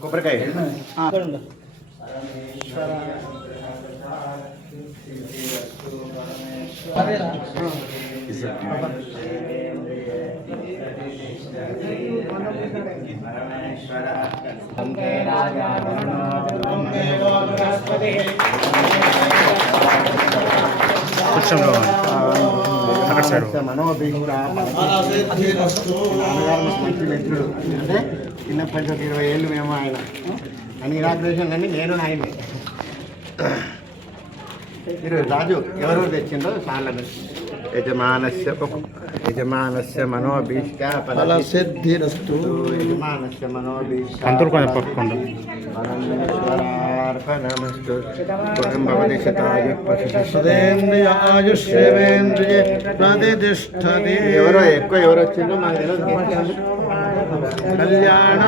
కొబ్బరికాయ మిత్రుడు అంటే చిన్నప్పటి నుంచి 20 ఏళ్ళు మేము ఆయన అని ఇనాగ్రేషన్ అని నేను ఆయనే మీరు రాజు ఎవరు తెచ్చిందో సార్లను యజమానస్య మనోభీష్ట ఫలసిద్ధిరస్తు యజమానస్య మనోభీష్ట పరమేశ్వరార్పణమస్తు భవతి శతాయుష్యేంద్రియే ప్రతిష్టతి. ఎవరో ఎక్కువ ఎవరు వచ్చిందో మాకు తెలియదు. కళ్యాణ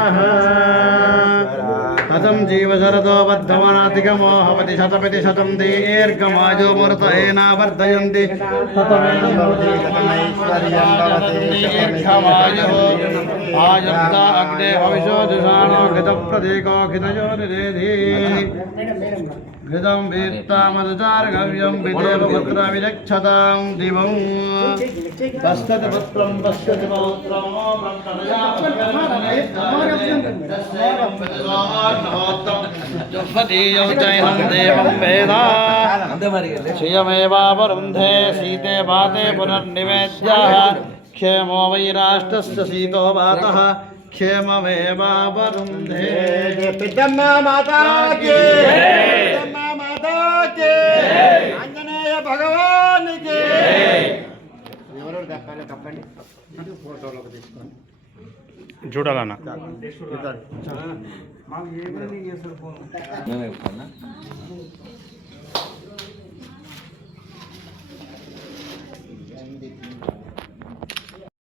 కథం జీవశరదో బద్ధమనాతికమోహవతి శతపతి శతం దీర్ఘమాజో మృత ఏనా వర్ధయంతి అగ్నే భవిష్యో దిశానో ఘృత ప్రతీకో ఘృతయో నిరేధి ఘృతం వీత్తామదుచారగవ్యం విదేవ పుత్ర విచక్షతాం దివం పశ్యతి పుత్రం పశ్యతి పౌత్రం జుహ్వతీయౌజైనం దేవం వేద శ్రియమేవావరుంధే సీతే వాతే పునర్నివేద్యః క్షేమో వై రాష్ట్రస్య సీతో వాతః క్షేమమేవావరుంధే. పెద్దమ్మ మాతాకి ఆంజనేయ భగవానికి ఎవరెవరు దక్కాలి తప్పండి ఫోటోలోకి తీసుకోండి చూడాలన్నా మాకు ఏమైంది చేస్తారు ఫోన్